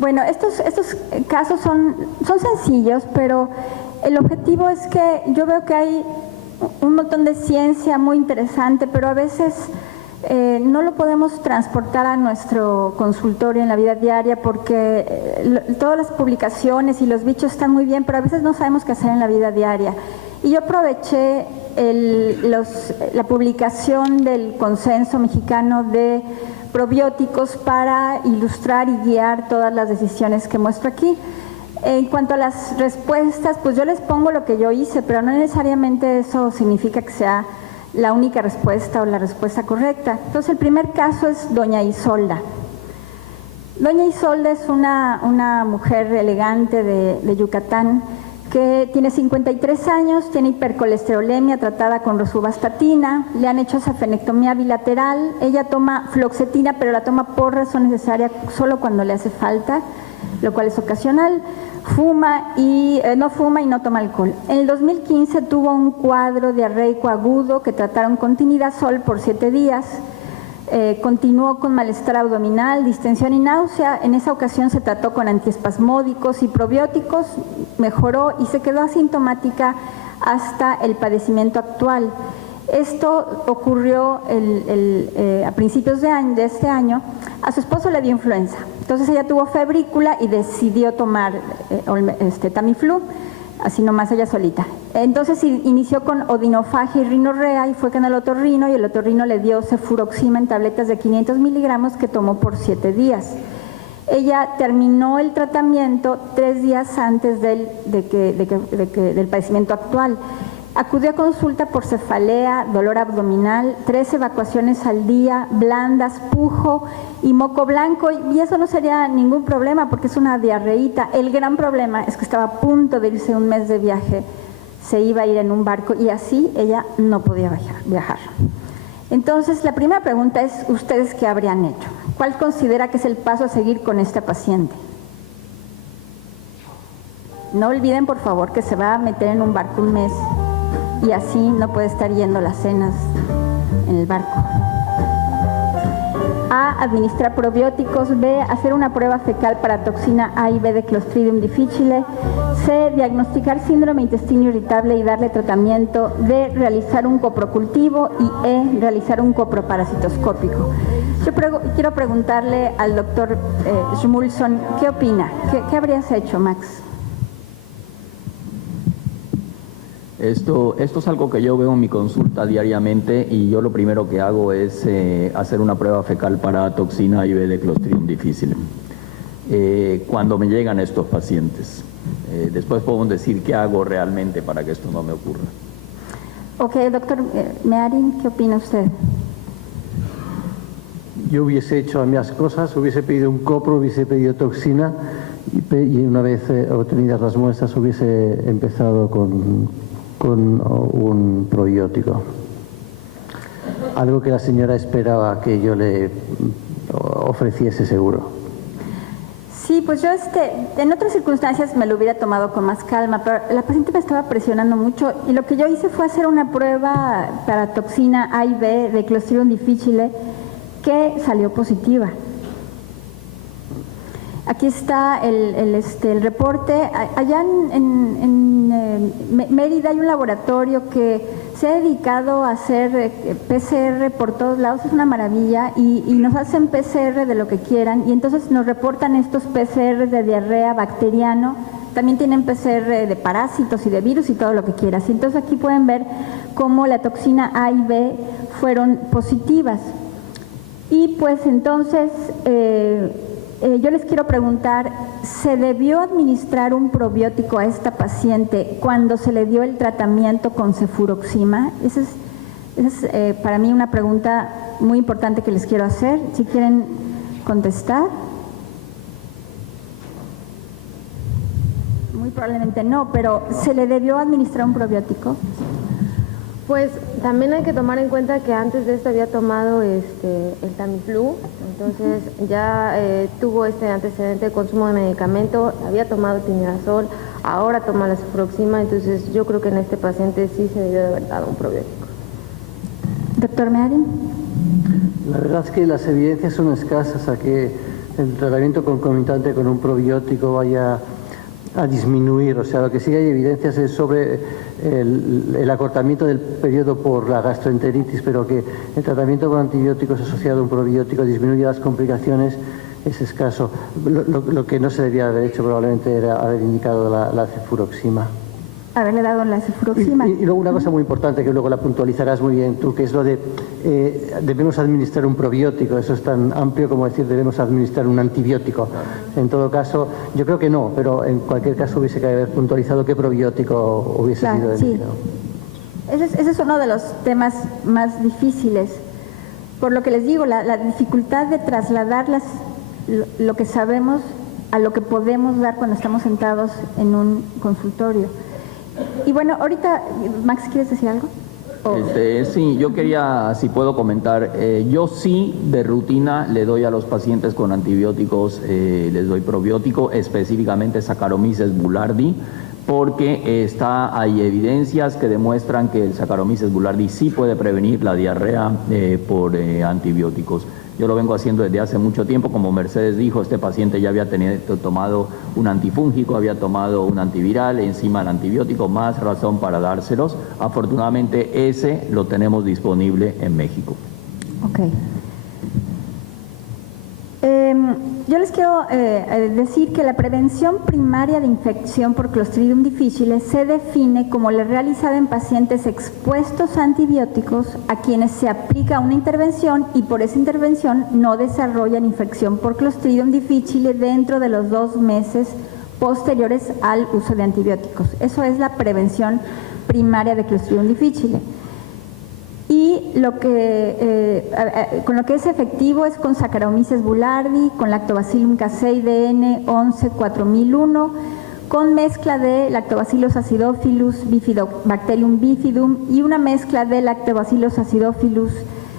Bueno, estos casos son sencillos, pero el objetivo es que yo veo que hay un montón de ciencia muy interesante, pero a veces no lo podemos transportar a nuestro consultorio en la vida diaria porque todas las publicaciones y los bichos están muy bien, pero a veces no sabemos qué hacer en la vida diaria. Y yo aproveché la publicación del Consenso Mexicano de Probióticos para ilustrar y guiar todas las decisiones que muestro aquí. En cuanto a las respuestas, pues yo les pongo lo que yo hice, pero no necesariamente eso significa que sea la única respuesta o la respuesta correcta. Entonces, el primer caso es doña Isolda. Doña Isolda es una mujer elegante de Yucatán que tiene 53 años, tiene hipercolesterolemia tratada con rosuvastatina, le han hecho safenectomía bilateral, ella toma fluoxetina, pero la toma por razón necesaria solo cuando le hace falta, lo cual es ocasional. No fuma y no toma alcohol. En el 2015 tuvo un cuadro diarreico agudo que trataron con tinidazol por 7 días. Continuó con malestar abdominal, distensión y náusea. En esa ocasión se trató con antiespasmódicos y probióticos, mejoró y se quedó asintomática hasta el padecimiento actual. Esto ocurrió a principios de este año. A su esposo le dio influenza, entonces ella tuvo febrícula y decidió tomar Tamiflu, así nomás ella solita. Entonces inició con odinofagia y rinorrea y fue con el otorrino y el otorrino le dio cefuroxima en tabletas de 500 miligramos que tomó por 7 días. Ella terminó el tratamiento 3 días antes del padecimiento actual. Acudió a consulta por cefalea, dolor abdominal, 3 evacuaciones al día, blandas, pujo y moco blanco, y eso no sería ningún problema porque es una diarreíta. El gran problema es que estaba a punto de irse un mes de viaje, se iba a ir en un barco y así ella no podía viajar. Entonces, la primera pregunta es, ¿ustedes qué habrían hecho? ¿Cuál considera que es el paso a seguir con esta paciente? No olviden, por favor, que se va a meter en un barco un mes y así no puede estar yendo a las cenas en el barco. A, administrar probióticos. B, hacer una prueba fecal para toxina A y B de Clostridium difficile. C, diagnosticar síndrome intestino irritable y darle tratamiento. D, realizar un coprocultivo. Y E, realizar un coproparasitoscópico. Yo quiero preguntarle al doctor Schmulson, ¿qué opina? ¿Qué habrías hecho, Max? Esto es algo que yo veo en mi consulta diariamente y yo lo primero que hago es hacer una prueba fecal para toxina IB de Clostridium difficile cuando me llegan estos pacientes. Después podemos decir qué hago realmente para que esto no me ocurra. Ok, doctor Mearin, ¿qué opina usted? Yo hubiese hecho ambas cosas, hubiese pedido un copro, hubiese pedido toxina y una vez obtenidas las muestras hubiese empezado con un probiótico. Algo que la señora esperaba que yo le ofreciese seguro. Sí, pues yo en otras circunstancias me lo hubiera tomado con más calma, pero la paciente me estaba presionando mucho y lo que yo hice fue hacer una prueba para toxina A y B de Clostridium difficile que salió positiva. Aquí está el reporte. Allá en Mérida hay un laboratorio que se ha dedicado a hacer PCR por todos lados, es una maravilla, y nos hacen PCR de lo que quieran, y entonces nos reportan estos PCR de diarrea bacteriano, también tienen PCR de parásitos y de virus y todo lo que quieras. Y entonces aquí pueden ver cómo la toxina A y B fueron positivas. Y pues entonces yo les quiero preguntar, ¿se debió administrar un probiótico a esta paciente cuando se le dio el tratamiento con cefuroxima? Esa es para mí una pregunta muy importante que les quiero hacer. Si quieren contestar. Muy probablemente no, pero ¿se le debió administrar un probiótico? Pues también hay que tomar en cuenta que antes de esto había tomado el Tamiflu, entonces ya tuvo este antecedente de consumo de medicamento, había tomado tinidazol, ahora toma la cefuroxima, entonces yo creo que en este paciente sí se debió de haber dado un probiótico. Doctor Mearin. La verdad es que las evidencias son escasas a que el tratamiento concomitante con un probiótico vaya a disminuir. O sea, lo que sí hay evidencias es sobre el acortamiento del periodo por la gastroenteritis, pero que el tratamiento con antibióticos asociado a un probiótico disminuye las complicaciones es escaso. Lo que no se debía haber hecho probablemente era haber indicado la cefuroxima. Haberle dado la cefuroxima. Y luego una cosa muy importante que luego la puntualizarás muy bien tú, que es lo de debemos administrar un probiótico. Eso es tan amplio como decir debemos administrar un antibiótico. En todo caso, yo creo que no, pero en cualquier caso hubiese que haber puntualizado qué probiótico hubiese sido elegido. Ese es uno de los temas más difíciles. Por lo que les digo, la dificultad de trasladar lo que sabemos a lo que podemos dar cuando estamos sentados en un consultorio. Y bueno, ahorita, Max, ¿quieres decir algo? Sí, yo quería, si puedo comentar, yo sí de rutina le doy a los pacientes con antibióticos, les doy probiótico, específicamente Saccharomyces boulardii, porque hay evidencias que demuestran que el Saccharomyces boulardii sí puede prevenir la diarrea por antibióticos. Yo lo vengo haciendo desde hace mucho tiempo. Como Mercedes dijo, este paciente ya había tomado un antifúngico, había tomado un antiviral, encima el antibiótico, más razón para dárselos. Afortunadamente ese lo tenemos disponible en México. Ok. Yo les quiero decir que la prevención primaria de infección por Clostridium difficile se define como la realizada en pacientes expuestos a antibióticos a quienes se aplica una intervención y por esa intervención no desarrollan infección por Clostridium difficile dentro de los 2 meses posteriores al uso de antibióticos. Eso es la prevención primaria de Clostridium difficile. Y con lo que es efectivo es con Saccharomyces boulardii, con Lactobacillus casei DN 114001, con mezcla de Lactobacillus acidophilus Bifidobacterium bifidum y una mezcla de Lactobacillus acidophilus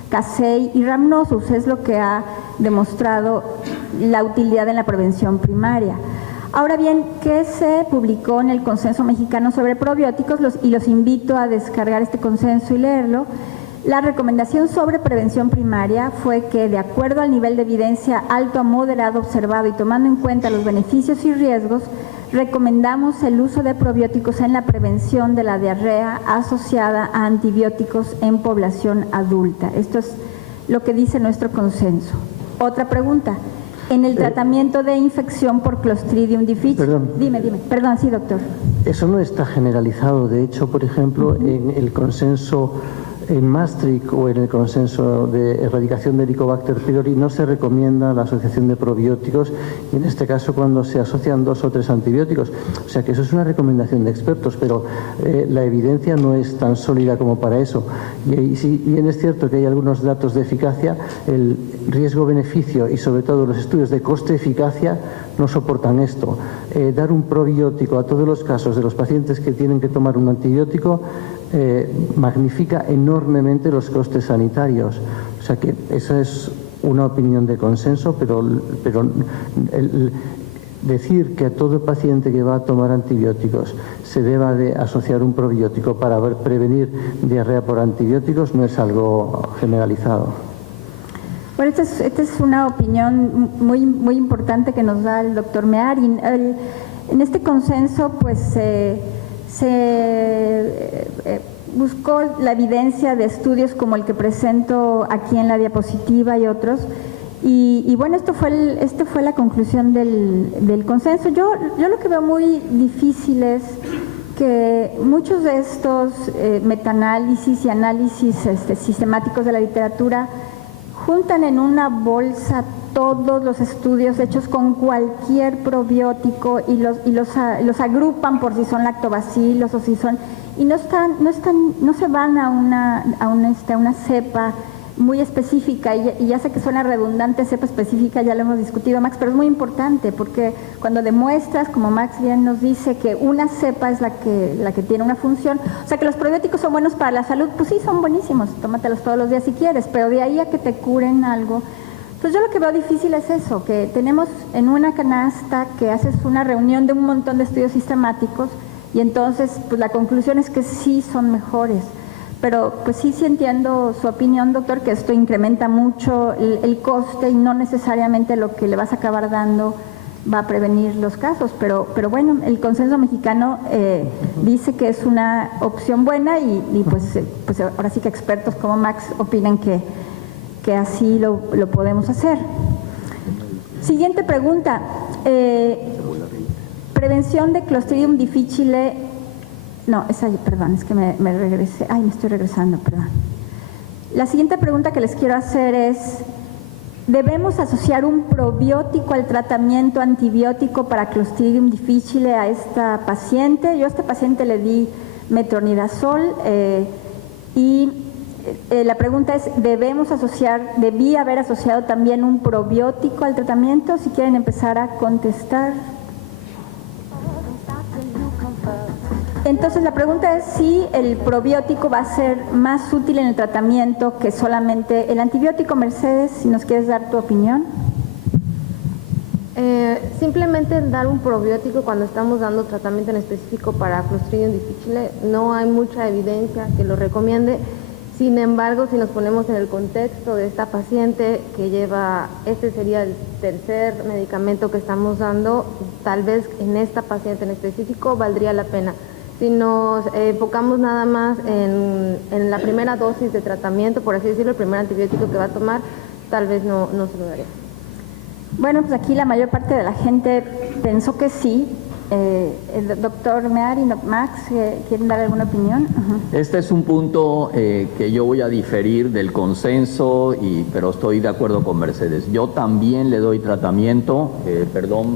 casei y Rhamnosus. Es lo que ha demostrado la utilidad en la prevención primaria. Ahora bien, ¿qué se publicó en el Consenso Mexicano sobre Probióticos? Y los invito a descargar este consenso y leerlo. La recomendación sobre prevención primaria fue que, de acuerdo al nivel de evidencia alto a moderado observado y tomando en cuenta los beneficios y riesgos, recomendamos el uso de probióticos en la prevención de la diarrea asociada a antibióticos en población adulta. Esto es lo que dice nuestro consenso. Otra pregunta. En el tratamiento de infección por Clostridium difficile. Perdón. Dime. Perdón, sí, doctor. Eso no está generalizado. De hecho, por ejemplo, en el consenso en Maastricht o en el consenso de erradicación de Helicobacter pylori no se recomienda la asociación de probióticos, y en este caso cuando se asocian 2 o 3 antibióticos. O sea que eso es una recomendación de expertos, pero la evidencia no es tan sólida como para eso. Y si bien es cierto que hay algunos datos de eficacia, el riesgo-beneficio y sobre todo los estudios de coste-eficacia no soportan esto. Dar un probiótico a todos los casos de los pacientes que tienen que tomar un antibiótico magnifica enormemente los costes sanitarios. O sea que esa es una opinión de consenso, pero decir que a todo paciente que va a tomar antibióticos se deba de asociar un probiótico para prevenir diarrea por antibióticos no es algo generalizado. Bueno, esta es una opinión muy importante que nos da el doctor Mear. En este consenso, pues, se buscó la evidencia de estudios como el que presento aquí en la diapositiva y otros. Y bueno, esto fue la conclusión del consenso. Yo lo que veo muy difícil es que muchos de estos metaanálisis y análisis sistemáticos de la literatura juntan en una bolsa todos los estudios hechos con cualquier probiótico y los agrupan por si son lactobacilos o si son, y no se van a una cepa muy específica, y ya sé que suena redundante cepa específica, ya lo hemos discutido, Max, pero es muy importante porque cuando demuestras, como Max bien nos dice, que una cepa es la que tiene una función, o sea que los probióticos son buenos para la salud, pues sí, son buenísimos, tómatelos todos los días si quieres, pero de ahí a que te curen algo. Entonces yo lo que veo difícil es eso, que tenemos en una canasta que haces una reunión de un montón de estudios sistemáticos y entonces pues la conclusión es que sí son mejores. Pero pues sí entiendo su opinión, doctor, que esto incrementa mucho el coste y no necesariamente lo que le vas a acabar dando va a prevenir los casos, pero bueno, el consenso mexicano dice que es una opción buena y pues ahora sí que expertos como Max opinan que así lo podemos hacer. Siguiente pregunta. Prevención de Clostridium difficile. No, perdón, es que me regresé. Ay, me estoy regresando, perdón. La siguiente pregunta que les quiero hacer es: ¿debemos asociar un probiótico al tratamiento antibiótico para Clostridium difficile a esta paciente? Yo a este paciente le di metronidazol la pregunta es: ¿debí haber asociado también un probiótico al tratamiento? Si quieren empezar a contestar. Entonces la pregunta es si el probiótico va a ser más útil en el tratamiento que solamente el antibiótico. Mercedes, si nos quieres dar tu opinión. Simplemente dar un probiótico cuando estamos dando tratamiento en específico para Clostridium difficile, no hay mucha evidencia que lo recomiende. Sin embargo, si nos ponemos en el contexto de esta paciente que lleva, este sería el tercer medicamento que estamos dando, tal vez en esta paciente en específico valdría la pena. Si nos enfocamos nada más en la primera dosis de tratamiento, por así decirlo, el primer antibiótico que va a tomar, tal vez no se lo daría. Bueno, pues aquí la mayor parte de la gente pensó que sí. El doctor Mear y Max, ¿quieren dar alguna opinión? Este es un punto que yo voy a diferir del consenso, pero estoy de acuerdo con Mercedes. Yo también le doy tratamiento,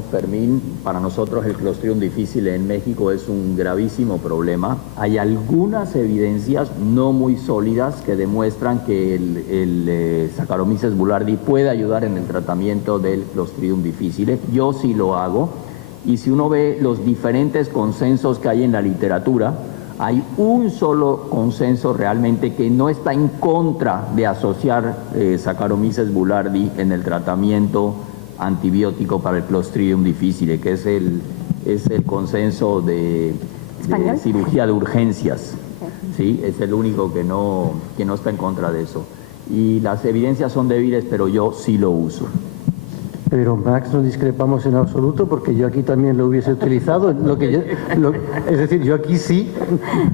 Fermín, para nosotros el Clostridium difficile en México es un gravísimo problema. Hay algunas evidencias no muy sólidas que demuestran que el Saccharomyces boulardii puede ayudar en el tratamiento del Clostridium difficile. Yo sí lo hago. Y si uno ve los diferentes consensos que hay en la literatura, hay un solo consenso realmente que no está en contra de asociar Saccharomyces boulardii en el tratamiento antibiótico para el Clostridium difficile, que es el consenso de cirugía de urgencias. ¿Sí? Es el único que no está en contra de eso. Y las evidencias son débiles, pero yo sí lo uso. Pero Max, no discrepamos en absoluto, porque yo aquí también lo hubiese utilizado. Es decir, yo aquí sí.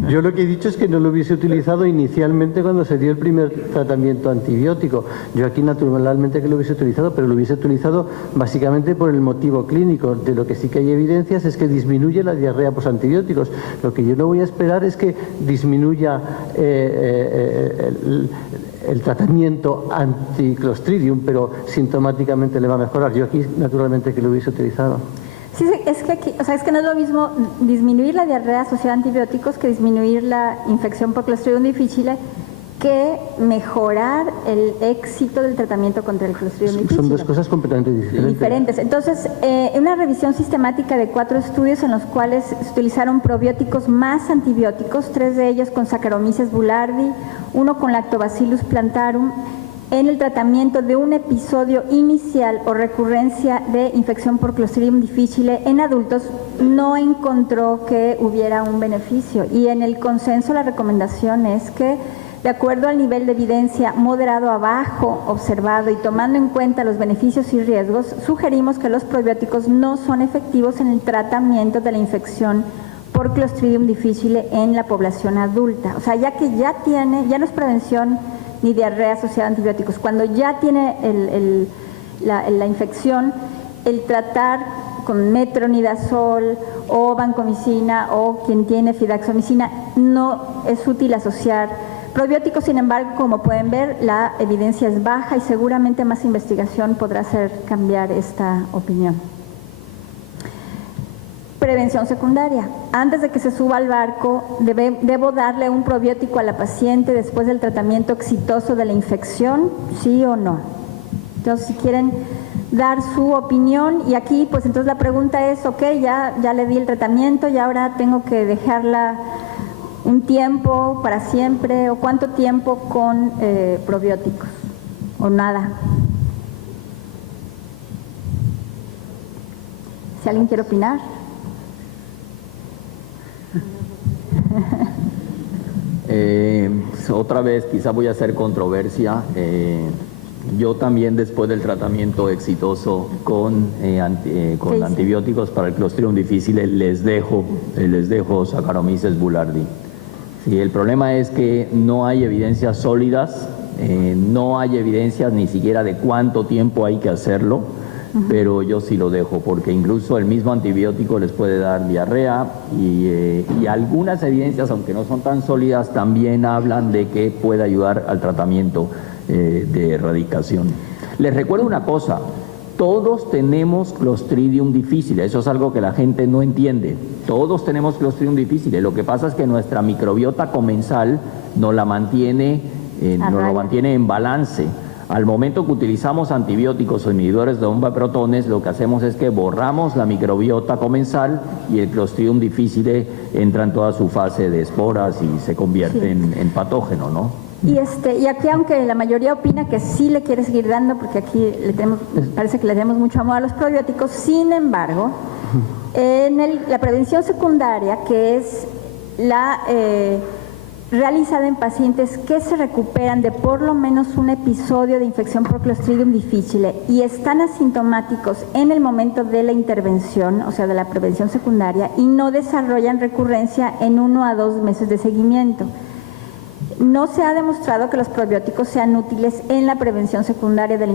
Yo lo que he dicho es que no lo hubiese utilizado inicialmente cuando se dio el primer tratamiento antibiótico. Yo aquí naturalmente que lo hubiese utilizado, pero lo hubiese utilizado básicamente por el motivo clínico. De lo que sí que hay evidencias es que disminuye la diarrea posantibióticos. Lo que yo no voy a esperar es que disminuya el tratamiento anticlostridium, pero sintomáticamente le va a mejorar. Yo aquí, naturalmente, que lo hubiese utilizado. Sí, es que aquí, es que no es lo mismo disminuir la diarrea asociada a antibióticos que disminuir la infección por Clostridium difficile, que mejorar el éxito del tratamiento contra el Clostridium difficile. Son dos cosas completamente diferentes. Entonces, una revisión sistemática de 4 estudios en los cuales se utilizaron probióticos más antibióticos, 3 de ellos con Saccharomyces boulardii, 1 con Lactobacillus plantarum, en el tratamiento de un episodio inicial o recurrencia de infección por Clostridium difficile en adultos, no encontró que hubiera un beneficio. Y en el consenso la recomendación es que, de acuerdo al nivel de evidencia moderado a bajo observado y tomando en cuenta los beneficios y riesgos, sugerimos que los probióticos no son efectivos en el tratamiento de la infección por Clostridium difficile en la población adulta. O sea, ya que ya no es prevención ni diarrea asociada a antibióticos, cuando ya tiene la infección, el tratar con metronidazol o vancomicina o quien tiene fidaxomicina, no es útil asociar probióticos. Sin embargo, como pueden ver, la evidencia es baja y seguramente más investigación podrá hacer cambiar esta opinión. Prevención secundaria. Antes de que se suba al barco, ¿debo darle un probiótico a la paciente después del tratamiento exitoso de la infección? ¿Sí o no? Entonces, si quieren dar su opinión, y aquí, pues entonces la pregunta es, ok, ya le di el tratamiento y ahora tengo que dejarla un tiempo para siempre, o cuánto tiempo con probióticos, o nada. Si alguien quiere opinar. otra vez, quizá voy a hacer controversia. Yo también, después del tratamiento exitoso con antibióticos para el Clostridium difficile, les dejo Saccharomyces boulardii. Sí, el problema es que no hay evidencias sólidas, no hay evidencias ni siquiera de cuánto tiempo hay que hacerlo, pero yo sí lo dejo, porque incluso el mismo antibiótico les puede dar diarrea y algunas evidencias, aunque no son tan sólidas, también hablan de que puede ayudar al tratamiento de erradicación. Les recuerdo una cosa, todos tenemos Clostridium difficile, eso es algo que la gente no entiende. Todos tenemos Clostridium difficile, lo que pasa es que nuestra microbiota comensal nos lo mantiene en balance. Al momento que utilizamos antibióticos o inhibidores de bomba de protones, lo que hacemos es que borramos la microbiota comensal y el Clostridium difficile entra en toda su fase de esporas y se convierte en patógeno, ¿no? Y aquí, aunque la mayoría opina que sí le quiere seguir dando, porque aquí parece que le tenemos mucho amor a los probióticos, sin embargo, la prevención secundaria, que es la realizada en pacientes que se recuperan de por lo menos un episodio de infección por Clostridium difficile y están asintomáticos en el momento de la intervención, o sea, de la prevención secundaria, y no desarrollan recurrencia en 1 a 2 meses de seguimiento. No se ha demostrado que los probióticos sean útiles en la prevención secundaria de la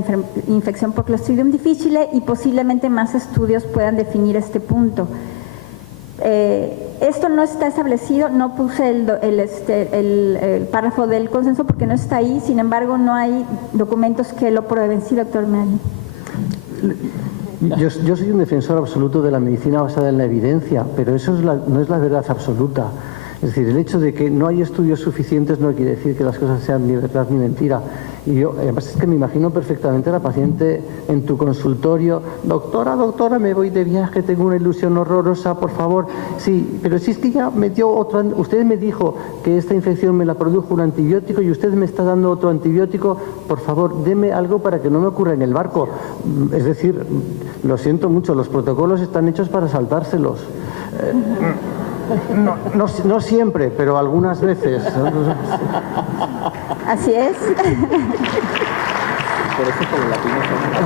infección por Clostridium difficile y posiblemente más estudios puedan definir este punto. Esto no está establecido, no puse el párrafo del consenso porque no está ahí, sin embargo no hay documentos que lo prueben. Sí, doctor Merli. Yo soy un defensor absoluto de la medicina basada en la evidencia, pero eso no es la verdad absoluta. Es decir, el hecho de que no hay estudios suficientes no quiere decir que las cosas sean ni verdad ni mentira. Y yo, además es que me imagino perfectamente a la paciente en tu consultorio, doctora, me voy de viaje, tengo una ilusión horrorosa, por favor. Sí, pero si es que ya me dio otro, usted me dijo que esta infección me la produjo un antibiótico y usted me está dando otro antibiótico, por favor, deme algo para que no me ocurra en el barco. Es decir, lo siento mucho, los protocolos están hechos para saltárselos. No siempre, pero algunas veces. Así es.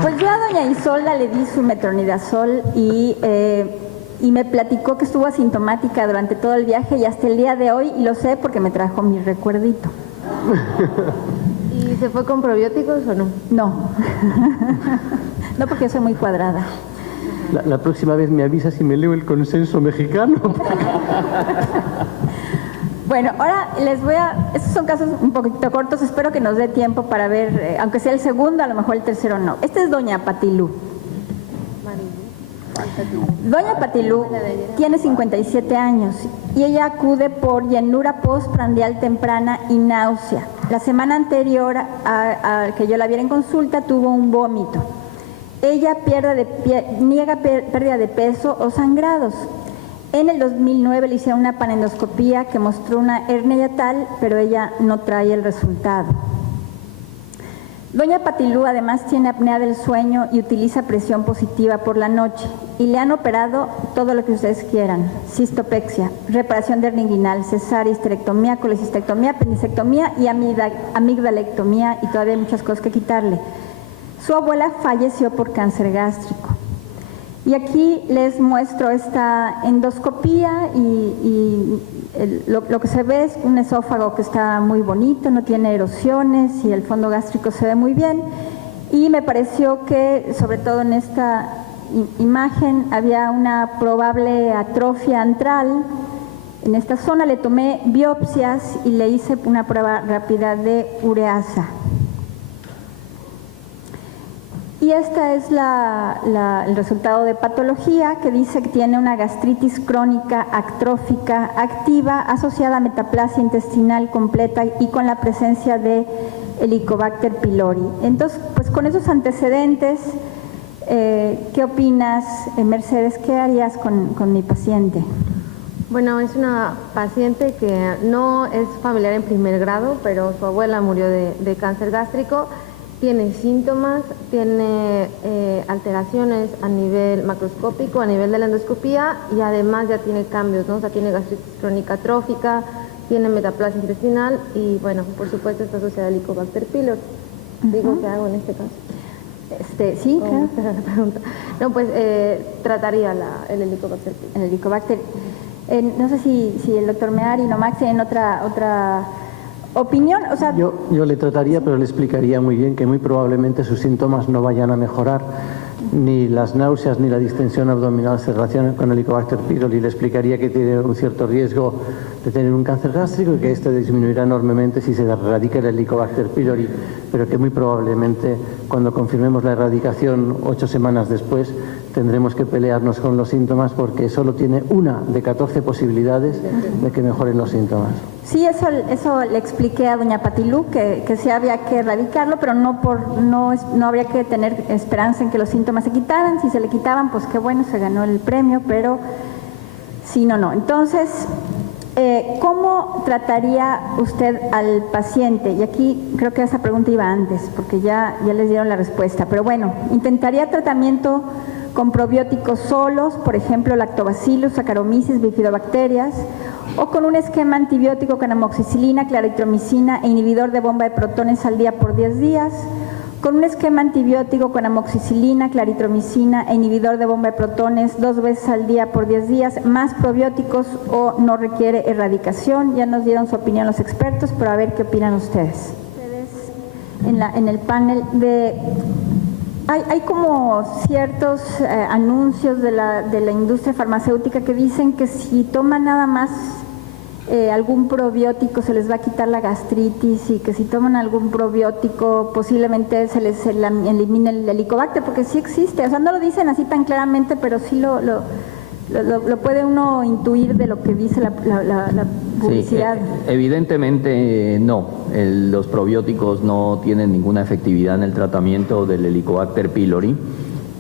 Pues yo a doña Isolda le di su metronidazol y me platicó que estuvo asintomática durante todo el viaje y hasta el día de hoy, y lo sé porque me trajo mi recuerdito. ¿Y se fue con probióticos o no? No. No, porque yo soy muy cuadrada. La próxima vez me avisa si me leo el consenso mexicano. Bueno, ahora estos son casos un poquito cortos, espero que nos dé tiempo para ver, aunque sea el segundo, a lo mejor el tercero no. Esta es doña Patilú. Doña Patilú tiene 57 años y ella acude por llenura postprandial temprana y náusea. La semana anterior a que yo la viera en consulta tuvo un vómito. Ella niega pérdida de peso o sangrados. En el 2009 le hicieron una panendoscopía que mostró una hernia yatal, pero ella no trae el resultado. Doña Patilú además tiene apnea del sueño y utiliza presión positiva por la noche. Y le han operado todo lo que ustedes quieran: cistopexia, reparación de hernia inguinal, cesárea, histerectomía, colecistectomía, apendicectomía y amigdalectomía, y todavía hay muchas cosas que quitarle. Su abuela falleció por cáncer gástrico. Y aquí les muestro esta endoscopía y lo que se ve es un esófago que está muy bonito, no tiene erosiones y el fondo gástrico se ve muy bien. Y me pareció que, sobre todo en esta imagen, había una probable atrofia antral. En esta zona le tomé biopsias y le hice una prueba rápida de ureasa. Y este es el resultado de patología, que dice que tiene una gastritis crónica actrófica activa asociada a metaplasia intestinal completa y con la presencia de Helicobacter pylori. Entonces, pues con esos antecedentes, ¿qué opinas, Mercedes? ¿Qué harías con mi paciente? Bueno, es una paciente que no es familiar en primer grado, pero su abuela murió de cáncer gástrico. Tiene síntomas, tiene alteraciones a nivel macroscópico, a nivel de la endoscopía, y además ya tiene cambios, ¿no? O sea, tiene gastritis crónica atrófica, tiene metaplasia intestinal y, bueno, por supuesto está asociada al Helicobacter pylori. Digo, ¿qué hago en este caso? Sí, claro. Pregunta. No, pues trataría el Helicobacter pylori. El Helicobacter. No sé si el doctor Meari o Max tienen otra opinión. O sea, Yo le trataría, pero le explicaría muy bien que muy probablemente sus síntomas no vayan a mejorar, ni las náuseas ni la distensión abdominal se relacionan con el Helicobacter pylori. Le explicaría que tiene un cierto riesgo de tener un cáncer gástrico y que este disminuirá enormemente si se erradica el Helicobacter pylori, pero que muy probablemente cuando confirmemos la erradicación 8 semanas después tendremos que pelearnos con los síntomas porque solo tiene una de 14 posibilidades de que mejoren los síntomas. sí, eso le expliqué a doña Patilú, que sí había que erradicarlo, pero no habría que tener esperanza en que los síntomas se quitaran. Si se le quitaban, pues qué bueno, se ganó el premio, pero sí, no. Entonces, ¿cómo trataría usted al paciente? Y aquí creo que esa pregunta iba antes, porque ya les dieron la respuesta. Pero bueno, intentaría tratamiento con probióticos solos, por ejemplo, Lactobacillus, Saccharomyces, bifidobacterias, o con un esquema antibiótico con amoxicilina, claritromicina e inhibidor de bomba de protones al día por 10 días, con un esquema antibiótico con amoxicilina, claritromicina e inhibidor de bomba de protones 2 veces al día por 10 días, más probióticos o no requiere erradicación. Ya nos dieron su opinión los expertos, pero a ver qué opinan ustedes. En el panel hay como ciertos anuncios de la industria farmacéutica que dicen que si toman nada más algún probiótico se les va a quitar la gastritis, y que si toman algún probiótico posiblemente se les elimine el Helicobacter, porque sí existe. O sea, no lo dicen así tan claramente, pero sí lo puede uno intuir de lo que dice la publicidad. Sí, evidentemente no. Los probióticos no tienen ninguna efectividad en el tratamiento del Helicobacter pylori.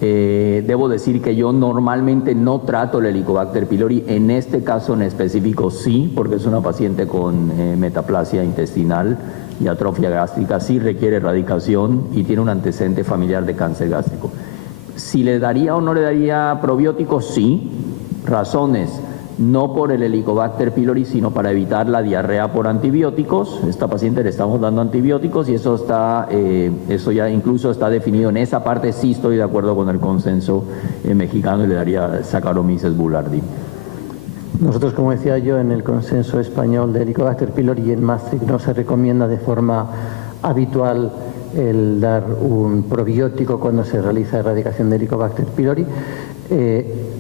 Debo decir que yo normalmente no trato el Helicobacter pylori. En este caso en específico sí, porque es una paciente con metaplasia intestinal y atrofia gástrica, sí requiere erradicación y tiene un antecedente familiar de cáncer gástrico. Si le daría o no le daría probióticos, sí. Razones: no por el Helicobacter pylori, sino para evitar la diarrea por antibióticos. Esta paciente le estamos dando antibióticos y eso ya incluso está definido. En esa parte sí estoy de acuerdo con el consenso mexicano y le daría Saccharomyces boulardii. Nosotros, como decía yo, en el consenso español de Helicobacter pylori y en Maastricht no se recomienda de forma habitual el dar un probiótico cuando se realiza erradicación de Helicobacter pylori.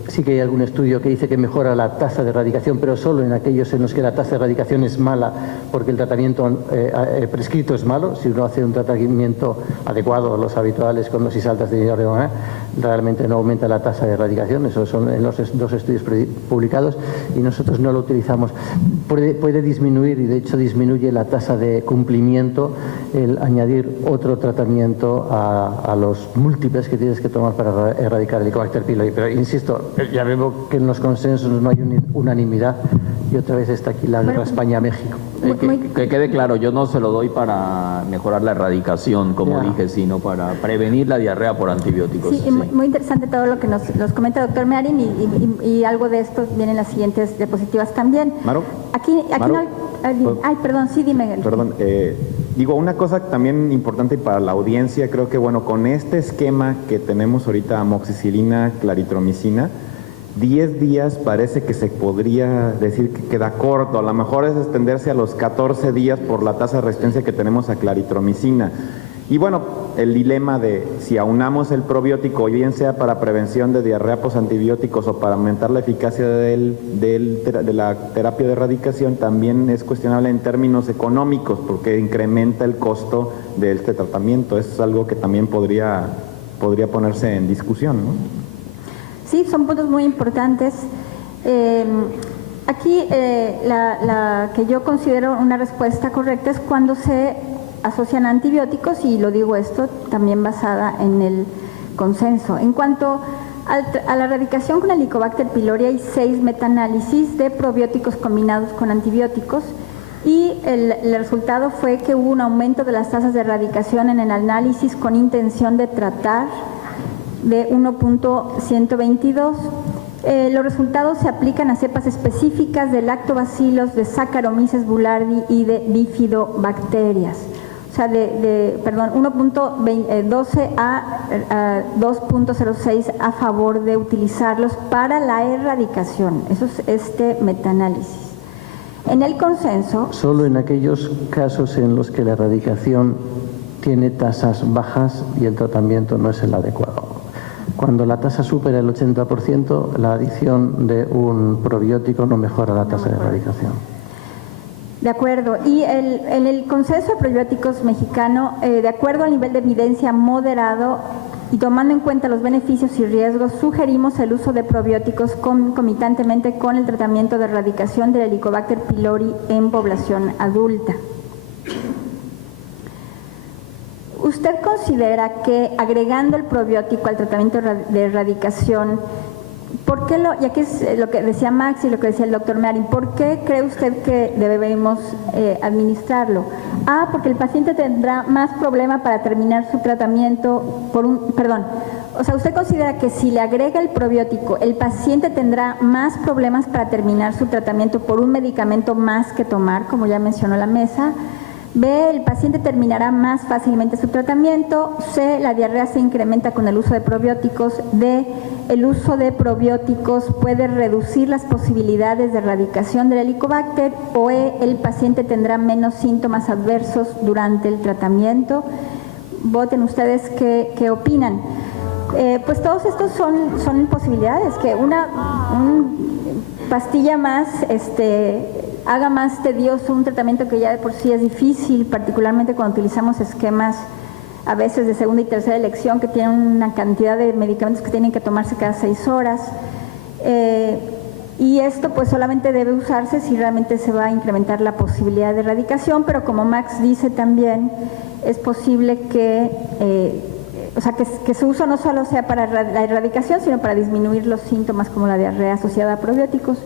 Sí que hay algún estudio que dice que mejora la tasa de erradicación, pero solo en aquellos en los que la tasa de erradicación es mala, porque el tratamiento prescrito es malo. Si uno hace un tratamiento adecuado, los habituales con dosis altas de inhibidor de bomba, realmente no aumenta la tasa de erradicación. Esos son en los 2 estudios publicados y nosotros no lo utilizamos. Puede disminuir, y de hecho disminuye la tasa de cumplimiento, el añadir otro tratamiento a los múltiples que tienes que tomar para erradicar el Helicobacter pylori. Pero insisto, ya vemos que en los consensos no hay unanimidad y otra vez está aquí la guerra España-México. Que quede claro, yo no se lo doy para mejorar la erradicación, como dije, sino para prevenir la diarrea por antibióticos. Sí, muy interesante todo lo que nos comenta el doctor Mearin, y algo de esto viene en las siguientes diapositivas también. Maro, Aquí Maro, no... Ay, perdón, sí, dime. Perdón, digo, una cosa también importante para la audiencia, creo que, bueno, con este esquema que tenemos ahorita, amoxicilina, claritromicina, 10 días parece que se podría decir que queda corto. A lo mejor es extenderse a los 14 días por la tasa de resistencia que tenemos a claritromicina. Y bueno, el dilema de si aunamos el probiótico, bien sea para prevención de diarrea posantibióticos o para aumentar la eficacia de la terapia de erradicación, también es cuestionable en términos económicos, porque incrementa el costo de este tratamiento. Eso es algo que también podría ponerse en discusión, ¿no? Sí, son puntos muy importantes. Aquí la que yo considero una respuesta correcta es cuando se asocian antibióticos, y lo digo esto también basada en el consenso. En cuanto a la erradicación con el Helicobacter pylori, hay 6 metaanálisis de probióticos combinados con antibióticos, y el resultado fue que hubo un aumento de las tasas de erradicación en el análisis con intención de tratar de 1.122, Los resultados se aplican a cepas específicas de lactobacillus, de Saccharomyces boulardii y de bifidobacterias. O sea, 1.12 a 2.06 a favor de utilizarlos para la erradicación. Eso es este metaanálisis. En el consenso... Solo en aquellos casos en los que la erradicación tiene tasas bajas y el tratamiento no es el adecuado. Cuando la tasa supera el 80%, la adición de un probiótico no mejora la tasa de erradicación. De acuerdo. Y en el consenso de probióticos mexicano, de acuerdo al nivel de evidencia moderado y tomando en cuenta los beneficios y riesgos, sugerimos el uso de probióticos concomitantemente con el tratamiento de erradicación del Helicobacter pylori en población adulta. ¿Usted considera que agregando el probiótico al tratamiento de erradicación, ¿por qué ya que es lo que decía Max y lo que decía el doctor Marín, ¿por qué cree usted que debemos administrarlo? Porque el paciente tendrá más problema para terminar su tratamiento ¿usted considera que si le agrega el probiótico, el paciente tendrá más problemas para terminar su tratamiento por un medicamento más que tomar, como ya mencionó la mesa? B, el paciente terminará más fácilmente su tratamiento. C, la diarrea se incrementa con el uso de probióticos. D, el uso de probióticos puede reducir las posibilidades de erradicación del Helicobacter. O E, el paciente tendrá menos síntomas adversos durante el tratamiento. Voten ustedes qué opinan. Pues todos estos son posibilidades, que una pastilla más haga más tedioso un tratamiento que ya de por sí es difícil, particularmente cuando utilizamos esquemas a veces de segunda y tercera elección que tienen una cantidad de medicamentos que tienen que tomarse cada 6 horas. Y esto pues solamente debe usarse si realmente se va a incrementar la posibilidad de erradicación, pero como Max dice también, es posible que su uso no solo sea para la erradicación, sino para disminuir los síntomas como la diarrea asociada a probióticos,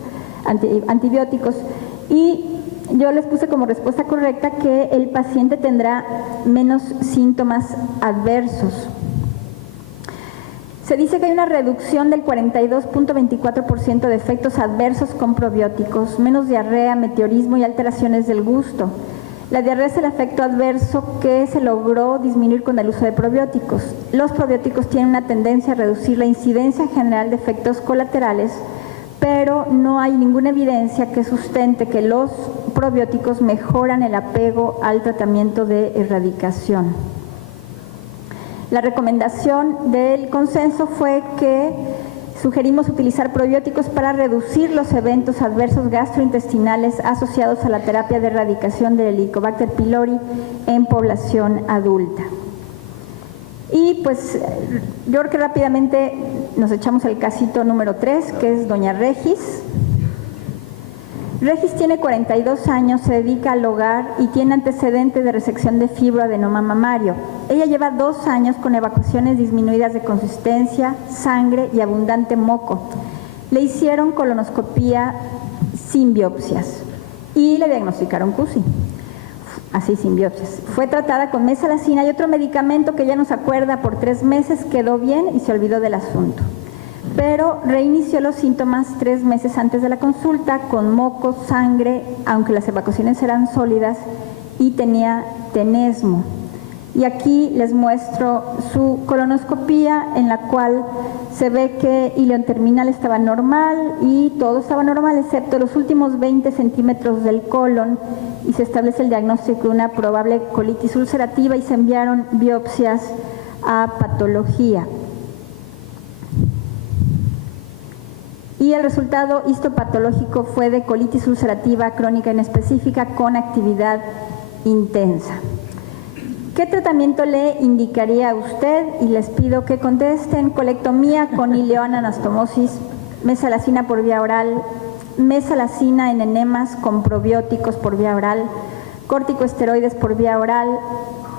antibióticos. Y yo les puse como respuesta correcta que el paciente tendrá menos síntomas adversos. Se dice que hay una reducción del 42.24% de efectos adversos con probióticos, menos diarrea, meteorismo y alteraciones del gusto. La diarrea es el efecto adverso que se logró disminuir con el uso de probióticos. Los probióticos tienen una tendencia a reducir la incidencia general de efectos colaterales, pero no hay ninguna evidencia que sustente que los probióticos mejoran el apego al tratamiento de erradicación. La recomendación del consenso fue que sugerimos utilizar probióticos para reducir los eventos adversos gastrointestinales asociados a la terapia de erradicación del Helicobacter pylori en población adulta. Y pues yo creo que rápidamente nos echamos el casito número 3, que es doña Regis. Regis tiene 42 años, se dedica al hogar y tiene antecedentes de resección de fibroadenoma mamario. Ella lleva 2 años con evacuaciones disminuidas de consistencia, sangre y abundante moco. Le hicieron colonoscopía sin biopsias y le diagnosticaron CUSI. Así, sin biopsias. Fue tratada con mesalazina y otro medicamento que ya no se acuerda por 3 meses, quedó bien y se olvidó del asunto. Pero reinició los síntomas 3 meses antes de la consulta con moco, sangre, aunque las evacuaciones eran sólidas, y tenía tenesmo. Y aquí les muestro su colonoscopía, en la cual se ve que ileón terminal estaba normal y todo estaba normal excepto los últimos 20 centímetros del colon, y se establece el diagnóstico de una probable colitis ulcerativa y se enviaron biopsias a patología. Y el resultado histopatológico fue de colitis ulcerativa crónica inespecífica con actividad intensa. ¿Qué tratamiento le indicaría a usted? Y les pido que contesten: colectomía con ileoanastomosis, mesalazina por vía oral, mesalazina en enemas con probióticos por vía oral, corticosteroides por vía oral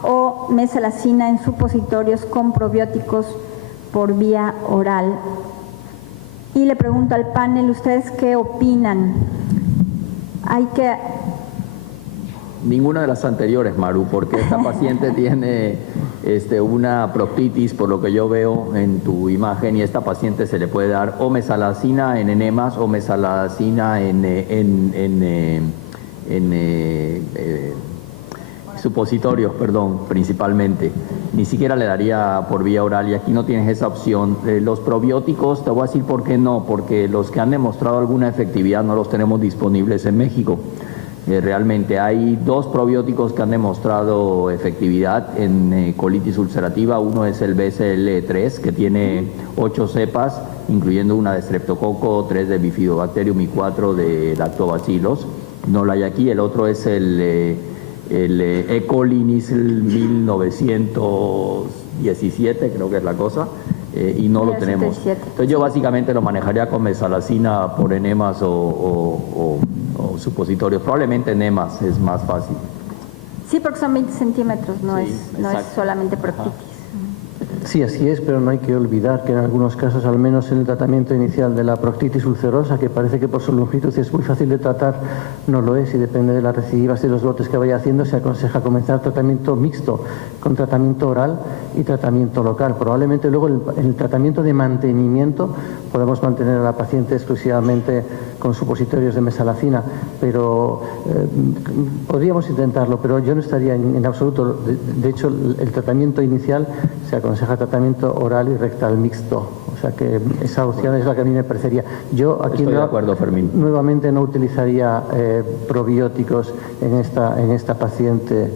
o mesalazina en supositorios con probióticos por vía oral. Y le pregunto al panel, ¿ustedes qué opinan? Ninguna de las anteriores, Maru, porque esta paciente tiene una proctitis, por lo que yo veo en tu imagen, y a esta paciente se le puede dar o mesalazina en enemas o mesalazina en supositorios, perdón, principalmente. Ni siquiera le daría por vía oral y aquí no tienes esa opción. Los probióticos, te voy a decir por qué no, porque los que han demostrado alguna efectividad no los tenemos disponibles en México. Realmente hay 2 probióticos que han demostrado efectividad en colitis ulcerativa. Uno es el BSL-3, que tiene 8 cepas, incluyendo una de Streptococo, 3 de Bifidobacterium y 4 de Lactobacillus. No lo hay aquí. El otro es el E. coli NISL 1917, creo que es la cosa, y no lo tenemos. Entonces yo básicamente lo manejaría con mesalazina por enemas o supositorios. Probablemente enemas es más fácil. Sí, porque son 20 centímetros, no, Sí, no es exacto. solamente proctitis. Sí, así es, pero no hay que olvidar que en algunos casos, al menos en el tratamiento inicial de la proctitis ulcerosa, que parece que por su longitud es muy fácil de tratar, no lo es, y depende de las recidivas y los brotes que vaya haciendo, se aconseja comenzar tratamiento mixto, con tratamiento oral y tratamiento local. Probablemente luego el tratamiento de mantenimiento podemos mantener a la paciente exclusivamente con supositorios de mesalazina, pero podríamos intentarlo, pero yo no estaría en absoluto. De hecho, el tratamiento inicial se aconseja tratamiento oral y rectal mixto, o sea que esa opción es la que a mí me parecería. Yo aquí Estoy de acuerdo, Fermín. nuevamente no utilizaría probióticos en esta paciente.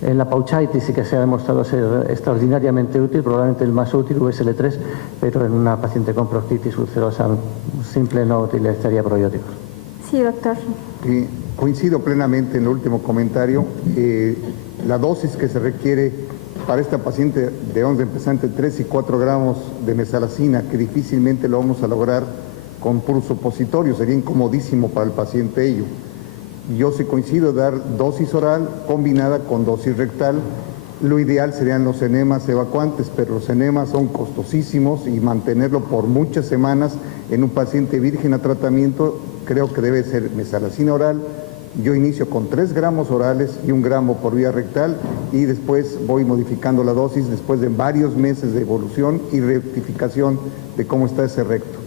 En la pouchitis sí que se ha demostrado ser extraordinariamente útil, probablemente el más útil, USL3, pero en una paciente con proctitis ulcerosa simple no utilizaría probióticos. Sí, doctor. Coincido plenamente en el último comentario. La dosis que se requiere para esta paciente debemos de empezar entre 3 y 4 gramos de mesalazina, que difícilmente lo vamos a lograr con puro supositorio, sería incomodísimo para el paciente ello. Yo sí coincido dar dosis oral combinada con dosis rectal. Lo ideal serían los enemas evacuantes, pero los enemas son costosísimos y mantenerlo por muchas semanas en un paciente virgen a tratamiento creo que debe ser mesalazina oral. Yo inicio con 3 gramos orales y 1 gramo por vía rectal y después voy modificando la dosis después de varios meses de evolución y rectificación de cómo está ese recto.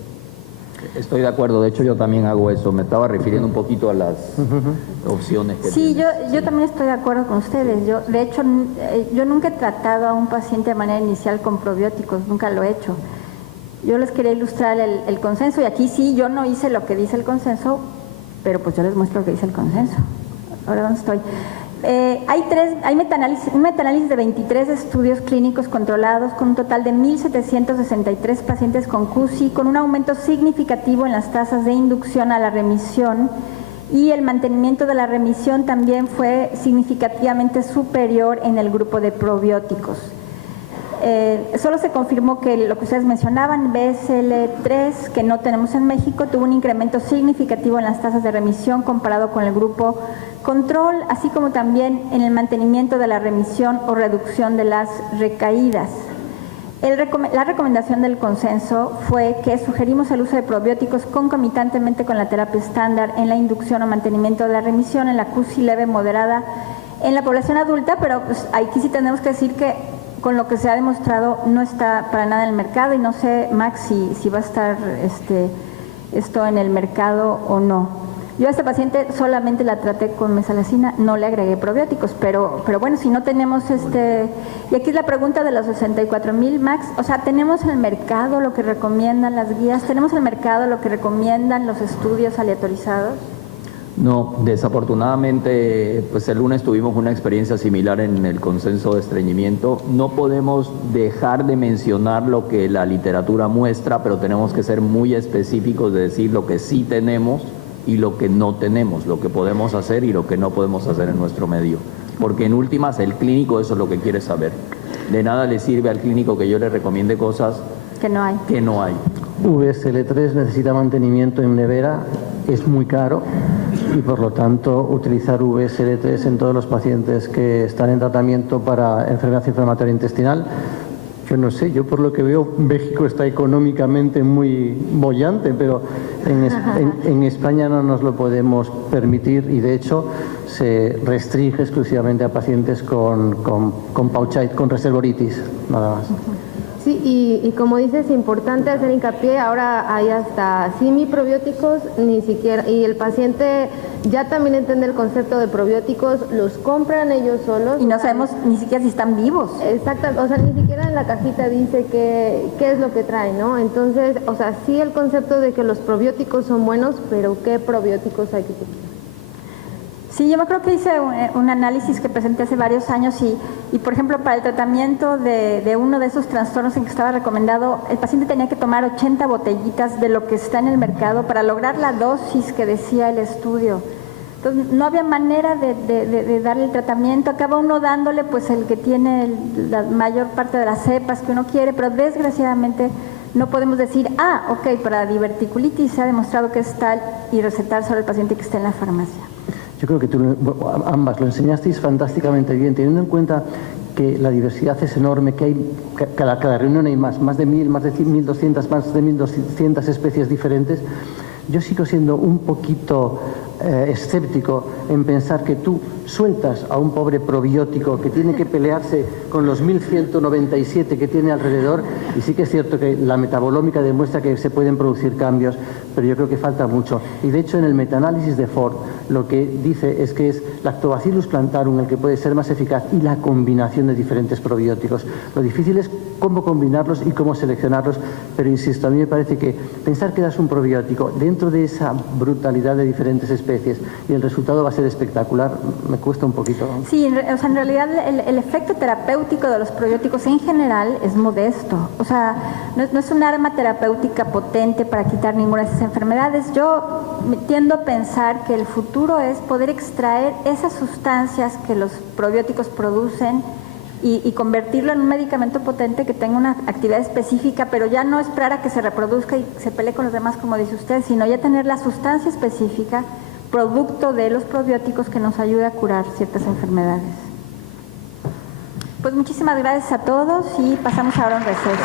Estoy de acuerdo, de hecho yo también hago eso. Me estaba refiriendo un poquito a las opciones que Sí, tienes. yo también estoy de acuerdo con ustedes. De hecho, yo nunca he tratado a un paciente de manera inicial con probióticos, nunca lo he hecho. Yo les quería ilustrar el consenso y aquí sí, yo no hice lo que dice el consenso, pero pues yo les muestro lo que dice el consenso. Ahora, ¿dónde estoy? Hay un metaanálisis de 23 estudios clínicos controlados con un total de 1.763 pacientes con CUSI, con un aumento significativo en las tasas de inducción a la remisión, y el mantenimiento de la remisión también fue significativamente superior en el grupo de probióticos. Solo se confirmó que lo que ustedes mencionaban, BSL-3, que no tenemos en México, tuvo un incremento significativo en las tasas de remisión comparado con el grupo control, así como también en el mantenimiento de la remisión o reducción de las recaídas. La recomendación del consenso fue que sugerimos el uso de probióticos concomitantemente con la terapia estándar en la inducción o mantenimiento de la remisión en la CUSI leve moderada en la población adulta, pero pues aquí sí tenemos que decir que con lo que se ha demostrado no está para nada en el mercado y no sé, Max, si va a estar esto en el mercado o no. Yo a esta paciente solamente la traté con mesalazina, no le agregué probióticos, pero bueno, si no tenemos y aquí es la pregunta de los 64,000, Max, o sea, ¿tenemos en el mercado lo que recomiendan las guías? ¿Tenemos en el mercado lo que recomiendan los estudios aleatorizados? No, desafortunadamente, pues el lunes tuvimos una experiencia similar en el consenso de estreñimiento. No podemos dejar de mencionar lo que la literatura muestra, pero tenemos que ser muy específicos de decir lo que sí tenemos y lo que no tenemos, lo que podemos hacer y lo que no podemos hacer en nuestro medio. Porque en últimas el clínico eso es lo que quiere saber. De nada le sirve al clínico que yo le recomiende cosas Que no hay. que no hay. VSL3 necesita mantenimiento en nevera, es muy caro y por lo tanto utilizar VSL3 en todos los pacientes que están en tratamiento para enfermedad inflamatoria intestinal Yo no sé, yo por lo que veo México está económicamente muy boyante, pero en España no nos lo podemos permitir y de hecho se restringe exclusivamente a pacientes con pouchitis, con reservoritis, nada más. Sí, y como dices, es importante hacer hincapié, ahora hay hasta semiprobióticos, ni siquiera, y el paciente ya también entiende el concepto de probióticos, los compran ellos solos. Y no sabemos ni siquiera si están vivos. Exacto, o sea, ni siquiera en la cajita dice qué es lo que trae, ¿no? Entonces, o sea, sí el concepto de que los probióticos son buenos, pero ¿qué probióticos hay que utilizar? Sí, yo me creo que hice un análisis que presenté hace varios años y, por ejemplo, para el tratamiento de uno de esos trastornos en que estaba recomendado, el paciente tenía que tomar 80 botellitas de lo que está en el mercado para lograr la dosis que decía el estudio. Entonces, no había manera de darle el tratamiento, acaba uno dándole pues el que tiene la mayor parte de las cepas que uno quiere, pero desgraciadamente no podemos decir, ok, para diverticulitis se ha demostrado que es tal y recetar solo al paciente que está en la farmacia. Yo creo que tú ambas lo enseñasteis fantásticamente bien, teniendo en cuenta que la diversidad es enorme, que hay cada reunión hay más de 1.000, más de 1.200, más de 1.200 especies diferentes. Yo sigo siendo un poquito escéptico en pensar que tú sueltas a un pobre probiótico que tiene que pelearse con los 1.197 que tiene alrededor, y sí que es cierto que la metabolómica demuestra que se pueden producir cambios, pero yo creo que falta mucho. Y de hecho en el metaanálisis de Ford lo que dice es que es Lactobacillus plantarum el que puede ser más eficaz y la combinación de diferentes probióticos. Lo difícil es cómo combinarlos y cómo seleccionarlos, pero insisto, a mí me parece que pensar que das un probiótico dentro de esa brutalidad de diferentes especies y el resultado va a ser espectacular, me cuesta un poquito. Sí, o sea, en realidad el efecto terapéutico de los probióticos en general es modesto. O sea, no es un arma terapéutica potente para quitar ninguna de esas enfermedades. Yo tiendo a pensar que el futuro es poder extraer esas sustancias que los probióticos producen y convertirlo en un medicamento potente que tenga una actividad específica, pero ya no esperar a que se reproduzca y se pelee con los demás, como dice usted, sino ya tener la sustancia específica, producto de los probióticos, que nos ayude a curar ciertas enfermedades. Pues muchísimas gracias a todos y pasamos ahora a un receso.